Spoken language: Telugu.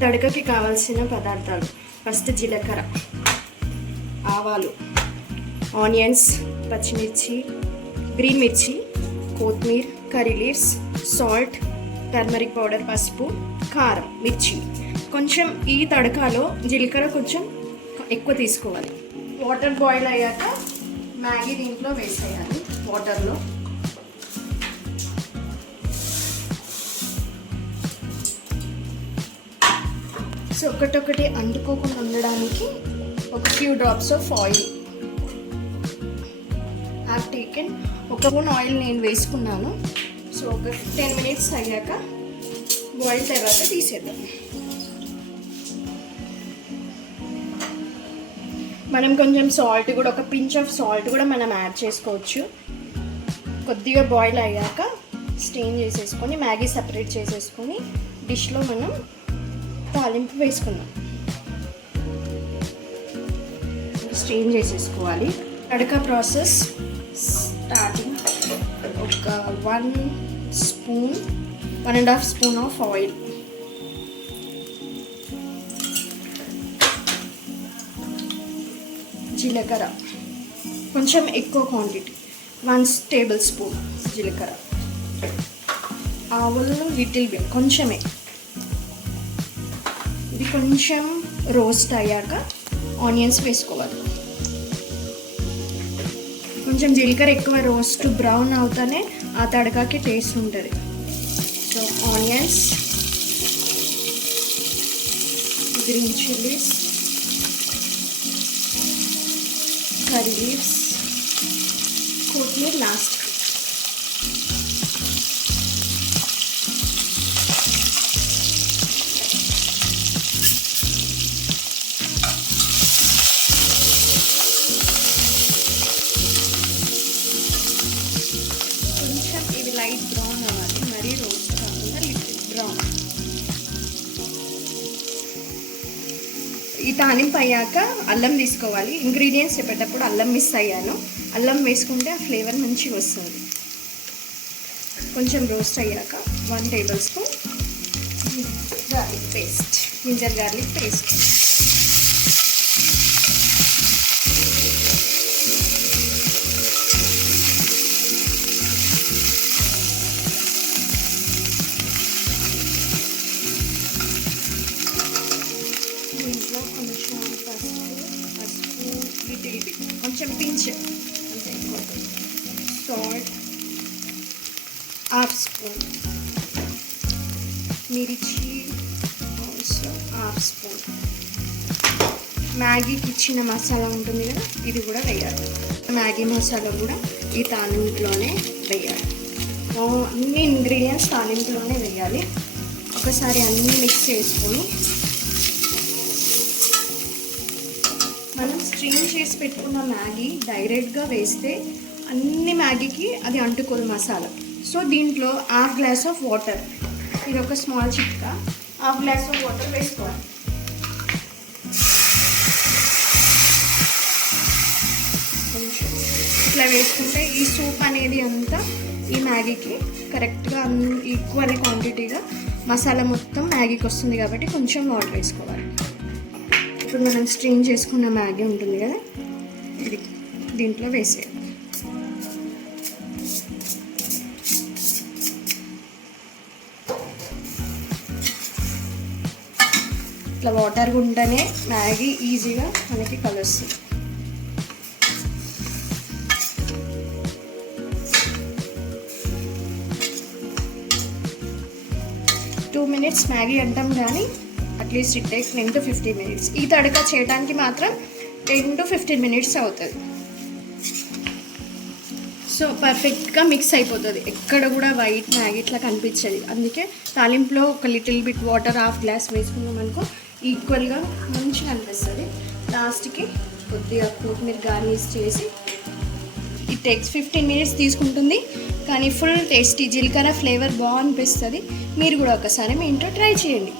తడకకి కావాల్సిన పదార్థాలు ఫస్ట్ జీలకర్ర, ఆవాలు, ఆనియన్స్, పచ్చిమిర్చి, గ్రీన్ మిర్చి, కొత్తిమీర, curry leaves, salt, turmeric powder, పసుపు, కారం, మిర్చి. కొంచెం ఈ తడకలో జీలకర్ర కొంచెం ఎక్కువ తీసుకోవాలి. వాటర్ బాయిల్ అయ్యాక మ్యాగీ దీంట్లో వేసేయాలి. వాటర్లో సో ఒకటొకటి అంటుకోకుండా ఉండడానికి ఒక few drops of oil have taken. ఒక స్పూన్ ఆయిల్ నేను వేసుకున్నాను. సో ఒక 10 minutes అయ్యాక బాయిల్ తర్వాత తీసేద్దాం. మనం కొంచెం సాల్ట్ కూడా, ఒక పించ్ ఆఫ్ సాల్ట్ కూడా మనం యాడ్ చేసుకోవచ్చు. కొద్దిగా బాయిల్ అయ్యాక స్టెయిన్ చేసేసుకొని మ్యాగీ సపరేట్ చేసేసుకొని డిష్లో మనం తాలింపు వేసుకుందాం. స్టెయిన్ చేసేసుకోవాలి. తడక ప్రాసెస్ స్టార్టింగ్. ఒక 1.5 స్పూన్ ఆఫ్ ఆయిల్, జీలకర్ర కొంచెం ఎక్కువ క్వాంటిటీ, 1 టేబుల్ స్పూన్ జీలకర్ర, ఆవులు లిటిల్ బిట్ కొంచెమే. ఇది కొంచెం రోస్ట్ అయ్యాక ఆనియన్స్ వేసుకోవాలి. కొంచెం జీలకర్ర ఎక్కువ రోస్ట్ బ్రౌన్ అవుతానే ఆ తడకాకి టేస్ట్ ఉంటుంది. So onions, green chillies, curry leaves, కొత్తిమీర లాస్ట్. కొంచెం ఇది లైట్ బ్రౌన్ అవ్వాలి, మరీ రోస్ట్ కాకుండా లిటిల్ బ్రౌన్. ఈ తాలింపు అయ్యాక అల్లం తీసుకోవాలి. ఇంగ్రీడియంట్స్ చెప్పేటప్పుడు అల్లం మిస్ అయ్యాను. అల్లం వేసుకుంటే ఆ ఫ్లేవర్ మంచిగా వస్తుంది. కొంచెం రోస్ట్ అయ్యాక 1 tablespoon garlic paste, ginger garlic paste. దీంట్లో కొంచెం పసుపు లిటిల్ బిట్, కొంచెం పించ్, అంతే. సాల్ట్ హాఫ్ స్పూన్, మిర్చి ఆల్సో హాఫ్ స్పూన్. మ్యాగీకి ఇచ్చిన మసాలా ఉంటుంది కదా, ఇది కూడా వేయాలి. మ్యాగీ మసాలా కూడా ఈ తాలింపులోనే వేయాలి. అన్ని ఇంగ్రీడియంట్స్ తాలింపులోనే వేయాలి. ఒకసారి అన్నీ మిక్స్ చేసుకొని మనం స్ట్రీమ్ చేసి పెట్టుకున్న మ్యాగీ డైరెక్ట్గా వేస్తే అన్ని మ్యాగీకి అది అంటుకోదు మసాలా. సో దీంట్లో ½ గ్లాస్ ఆఫ్ వాటర్, ఇది ఒక స్మాల్ చిట్కా, ½ గ్లాస్ ఆఫ్ వాటర్ వేసుకోవాలి. కొంచెం ఇట్లా వేసుకుంటే ఈ సూప్ అనేది అంతా ఈ మ్యాగీకి కరెక్ట్గా ఈక్వల్ క్వాంటిటీగా మసాలా మొత్తం మ్యాగీకి వస్తుంది కాబట్టి కొంచెం వాటర్ వేసుకోవాలి. ఇప్పుడు మనం స్ట్రీమ్ చేసుకున్న మ్యాగీ ఉంటుంది కదా, ఇది దీంట్లో వేసేయాలి. ఇట్లా వాటర్ ఉంటేనే మ్యాగీ ఈజీగా మనకి కలుస్తుంది. టూ మినిట్స్ మ్యాగీ అంటాం కానీ at least it take 10 to 15 minutes. ఈ తడక చేయడానికి మాత్రం 10 to 15 minutes అవుతుంది. సో పర్ఫెక్ట్గా మిక్స్ అయిపోతుంది, ఎక్కడ కూడా వైట్ మ్యాగీ ఇట్లా కనిపించదు. అందుకే తాలింపులో ఒక లిటిల్ బిట్ వాటర్ ½ గ్లాస్ వేసుకున్నాం అనుకో ఈక్వల్గా మంచిగా అనిపిస్తుంది. లాస్ట్కి కొద్దిగా కొత్తిమీర గార్నిష్ చేసి ఇట్ టేక్స్ 15 minutes తీసుకుంటుంది, కానీ ఫుల్ టేస్టీ జీలకర్ర ఫ్లేవర్ బాగా అనిపిస్తుంది. మీరు కూడా ఒకసారి మీ ఇంట్లో ట్రై చేయండి.